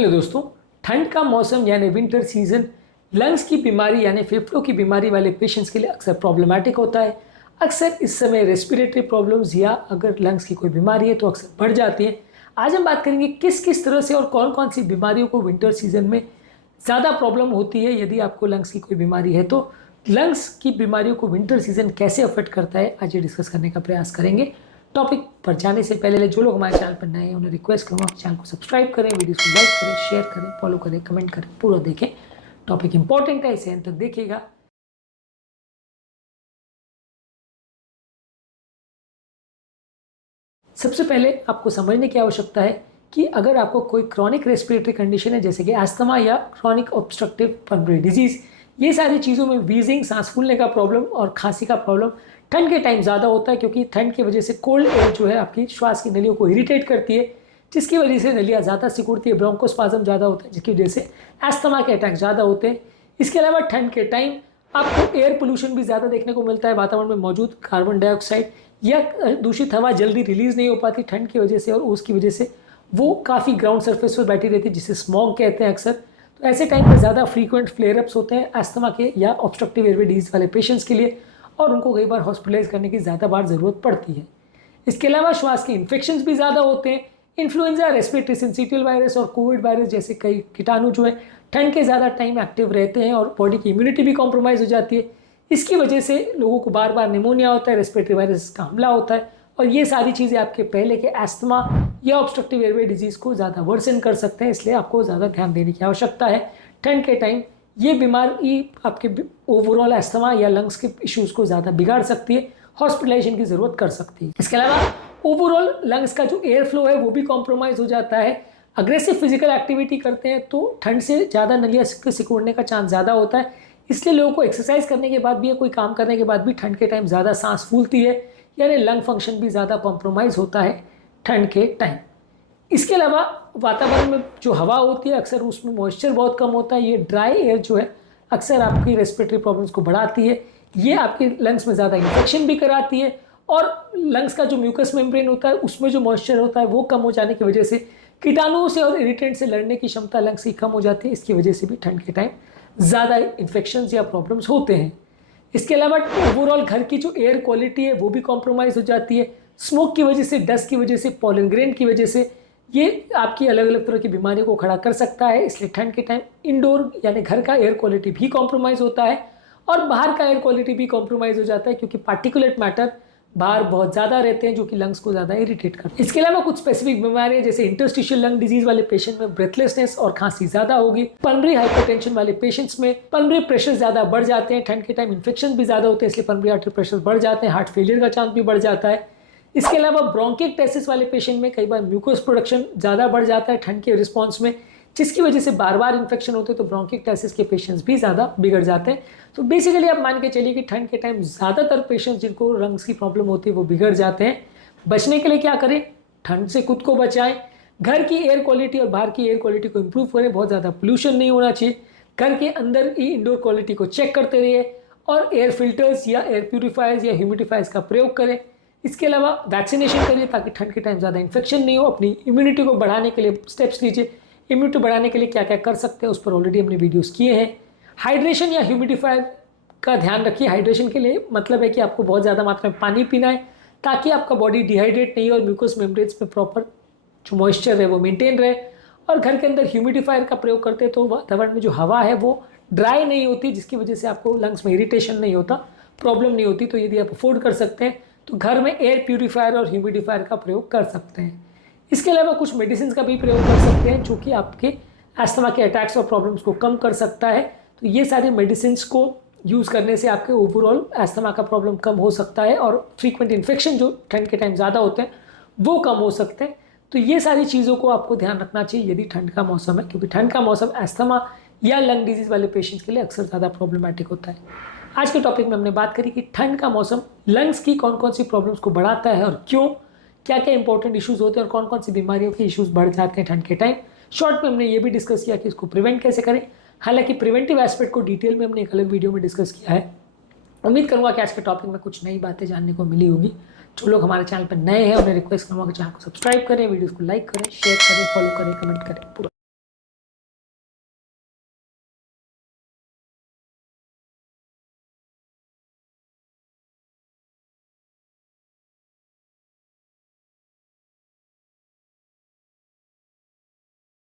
Hello दोस्तों, ठंड का मौसम यानी विंटर सीजन लंग्स की बीमारी यानी फेफड़ों की बीमारी वाले पेशेंट्स के लिए अक्सर प्रॉब्लमेटिक होता है। अक्सर इस समय रेस्पिरेटरी प्रॉब्लम्स या अगर लंग्स की कोई बीमारी है तो अक्सर बढ़ जाती है। आज हम बात करेंगे किस किस तरह से और कौन कौन सी बीमारियों को विंटर सीजन में ज़्यादा प्रॉब्लम होती है। यदि आपको लंग्स की कोई बीमारी है तो लंग्स की बीमारियों को विंटर सीजन कैसे अफेक्ट करता है, आज ये डिस्कस करने का प्रयास करेंगे। टॉपिक पर जाने से पहले जो लोग हमारे चैनल पर नए हैं उन्हें रिक्वेस्ट करूँगा चैनल को सब्सक्राइब करें, वीडियोस को लाइक करें, शेयर करें, फॉलो करें, कमेंट करें, पूरा देखें। टॉपिक इंपॉर्टेंट है, इसे अंत तक देखिएगा। सबसे पहले आपको समझने की आवश्यकता है कि अगर आपको कोई क्रॉनिक रेस्पिरेटरी कंडीशन है जैसे कि अस्थमा या क्रॉनिक ऑब्स्ट्रक्टिव पल्मोनरी डिजीज़, ये सारी चीज़ों में वीजिंग, सांस फूलने का प्रॉब्लम और खांसी का प्रॉब्लम ठंड के टाइम ज़्यादा होता है, क्योंकि ठंड की वजह से कोल्ड एयर जो है आपकी श्वास की नलियों को इरिटेट करती है, जिसकी वजह से नलियाँ ज़्यादा सिकुड़ती है, ब्रोंकोस्पाज्म ज़्यादा होता है, जिसकी वजह से अस्थमा के अटैक ज़्यादा होते हैं। इसके अलावा ठंड के टाइम आपको एयर पोल्यूशन भी ज़्यादा देखने को मिलता है। वातावरण में मौजूद कार्बन डाइऑक्साइड या दूषित हवा जल्दी रिलीज़ नहीं हो पाती ठंड की वजह से, और उसकी वजह से वो काफ़ी ग्राउंड सरफेस पर बैठी रहती है, जिसे स्मॉग कहते हैं अक्सर। तो ऐसे टाइम पर ज़्यादा फ्रीक्वेंट फ्लेयरअप्स होते हैं अस्थमा के या ऑब्स्ट्रक्टिव एयरवे डिजीज़ वाले पेशेंट्स के लिए, और उनको कई बार हॉस्पिटलाइज करने की ज़्यादा बार ज़रूरत पड़ती है। इसके अलावा श्वास के इन्फेक्शंस भी ज़्यादा होते हैं। इन्फ्लुएंजा, रेस्पिरेटरी सिंसिटिव वायरस और कोविड वायरस जैसे कई कीटाणु जो है ठंड के ज़्यादा टाइम एक्टिव रहते हैं और बॉडी की इम्यूनिटी भी कॉम्प्रोमाइज़ हो जाती है। इसकी वजह से लोगों को बार बार निमोनिया होता है, रेस्पिरेटरी वायरस का हमला होता है, और ये सारी चीज़ें आपके पहले के अस्थमा या ऑब्स्ट्रक्टिव एयरवे डिजीज़ को ज़्यादा वर्सन कर सकते हैं। इसलिए आपको ज़्यादा ध्यान देने की आवश्यकता है। ठंड के टाइम ये बीमारी आपके ओवरऑल अस्थमा या लंग्स के इश्यूज़ को ज़्यादा बिगाड़ सकती है, हॉस्पिटलाइजेशन की ज़रूरत कर सकती है। इसके अलावा ओवरऑल लंग्स का जो एयर फ्लो है वो भी कॉम्प्रोमाइज़ हो जाता है। अग्रेसिव फिजिकल एक्टिविटी करते हैं तो ठंड से ज़्यादा नलियाँ सिकुड़ने का चांस ज़्यादा होता है। इसलिए लोगों को एक्सरसाइज करने के बाद भी या कोई काम करने के बाद भी ठंड के टाइम ज़्यादा सांस फूलती है, यानी लंग फंक्शन भी ज़्यादा कॉम्प्रोमाइज़ होता है ठंड के टाइम। इसके अलावा वातावरण में जो हवा होती है अक्सर उसमें मॉइस्चर बहुत कम होता है। ये ड्राई एयर जो है अक्सर आपकी रेस्पिरेटरी प्रॉब्लम्स को बढ़ाती है। ये आपके लंग्स में ज़्यादा इन्फेक्शन भी कराती है, और लंग्स का जो म्यूकस मेम्ब्रेन होता है उसमें जो मॉइस्चर होता है वो कम हो जाने की वजह से कीटाणुओं से और इरिटेंट से लड़ने की क्षमता लंग्स की कम हो जाती है। इसकी वजह से भी ठंड के टाइम ज़्यादा इन्फेक्शन या प्रॉब्लम्स होते हैं। इसके अलावा ओवरऑल घर की जो एयर क्वालिटी है वो भी कॉम्प्रोमाइज़ हो जाती है। स्मोक की वजह से, डस्ट की वजह से, पॉलन ग्रेन की वजह से ये आपकी अलग अलग तरह की बीमारियों को खड़ा कर सकता है। इसलिए ठंड के टाइम इंडोर यानी घर का एयर क्वालिटी भी कॉम्प्रोमाइज़ होता है, और बाहर का एयर क्वालिटी भी कॉम्प्रोमाइज़ हो जाता है, क्योंकि पार्टिकुलेट मैटर बाहर बहुत ज़्यादा रहते हैं जो कि लंग्स को ज़्यादा इरिटेट करते हैं। इसके अलावा कुछ स्पेसिफिक बीमारियां जैसे इंटरस्टिशियल लंग डिजीज वाले पेशेंट में ब्रेथलेसनेस और खांसी ज़्यादा होगी। पल्मोनरी हाइपरटेंशन वाले पेशेंट्स में पल्मोनरी प्रेशर ज़्यादा बढ़ जाते हैं। ठंड के टाइम इन्फेक्शन भी ज़्यादा होते हैं, इसलिए पल्मोनरी आर्टरी प्रेशर बढ़ जाते हैं, हार्ट फेलियर का चांस भी बढ़ जाता है। इसके अलावा ब्रोंकिक्टाइसिस वाले पेशेंट में कई बार म्यूकोस प्रोडक्शन ज़्यादा बढ़ जाता है ठंड के रिस्पॉन्स में, जिसकी वजह से बार बार इन्फेक्शन होते हैं, तो ब्रोंकिक्टाइसिस के पेशेंट्स भी ज़्यादा बिगड़ जाते हैं। तो बेसिकली आप मान के चलिए कि ठंड के टाइम ज़्यादातर पेशेंट्स जिनको लंग्स की प्रॉब्लम होती है वो बिगड़ जाते हैं। बचने के लिए क्या करें? ठंड से खुद को बचाएं, घर की एयर क्वालिटी और बाहर की एयर क्वालिटी को इम्प्रूव करें, बहुत ज़्यादा पोल्यूशन नहीं होना चाहिए, घर के अंदर ही इंडोर क्वालिटी को चेक करते रहिए, और एयर फिल्टर्स या एयर प्यूरीफायर्स या ह्यूमिडिफायर्स का प्रयोग करें। इसके अलावा वैक्सीनेशन करिए ताकि ठंड के टाइम ज़्यादा इन्फेक्शन नहीं हो। अपनी इम्यूनिटी को बढ़ाने के लिए स्टेप्स लीजिए। इम्यूनिटी बढ़ाने के लिए क्या क्या कर सकते हैं उस पर ऑलरेडी हमने वीडियोस किए हैं। हाइड्रेशन या ह्यूमिडिफायर का ध्यान रखिए। हाइड्रेशन के लिए मतलब है कि आपको बहुत ज़्यादा मात्रा में पानी पीना है, ताकि आपका बॉडी डिहाइड्रेट नहीं हो और म्यूकस मेम्ब्रेन्स में प्रॉपर जो मॉइस्चर है वो मेंटेन रहे। और घर के अंदर ह्यूमिडिफायर का प्रयोग करते हैं तो वातावरण में जो हवा है वो ड्राई नहीं होती, जिसकी वजह से आपको लंग्स में इरिटेशन नहीं होता, प्रॉब्लम नहीं होती। तो यदि आप अफोर्ड कर सकते हैं तो घर में एयर प्यूरीफायर और ह्यूमिडिफायर का प्रयोग कर सकते हैं। इसके अलावा कुछ मेडिसिन का भी प्रयोग कर सकते हैं जो कि आपके अस्थमा के अटैक्स और प्रॉब्लम्स को कम कर सकता है। तो ये सारे मेडिसिन को यूज़ करने से आपके ओवरऑल अस्थमा का प्रॉब्लम कम हो सकता है, और फ्रीक्वेंट इन्फेक्शन जो ठंड के टाइम ज़्यादा होते हैं वो कम हो सकते हैं। तो ये सारी चीज़ों को आपको ध्यान रखना चाहिए यदि ठंड का मौसम है, क्योंकि ठंड का मौसम अस्थमा या लंग डिजीज़ वाले पेशेंट्स के लिए अक्सर ज़्यादा प्रॉब्लमेटिक होता है। आज के टॉपिक में हमने बात करी कि ठंड का मौसम लंग्स की कौन कौन सी प्रॉब्लम्स को बढ़ाता है और क्यों, क्या क्या इंपॉर्टेंट इश्यूज़ होते हैं और कौन कौन सी बीमारियों के इश्यूज़ बढ़ जाते हैं ठंड के टाइम। शॉर्ट में हमने ये भी डिस्कस किया कि इसको प्रिवेंट कैसे करें। हालांकि प्रिवेंटिव एस्पेक्ट को डिटेल में हमने एक अलग वीडियो में डिस्कस किया है। उम्मीद करूँगा कि आज के टॉपिक में कुछ नई बातें जानने को मिली होगी। जो लोग हमारे चैनल पर नए हैं उन्हें रिक्वेस्ट करूँगा कि चैनल को सब्सक्राइब करें, वीडियोज़ को लाइक करें, शेयर करें, फॉलो करें, कमेंट करें, पूरा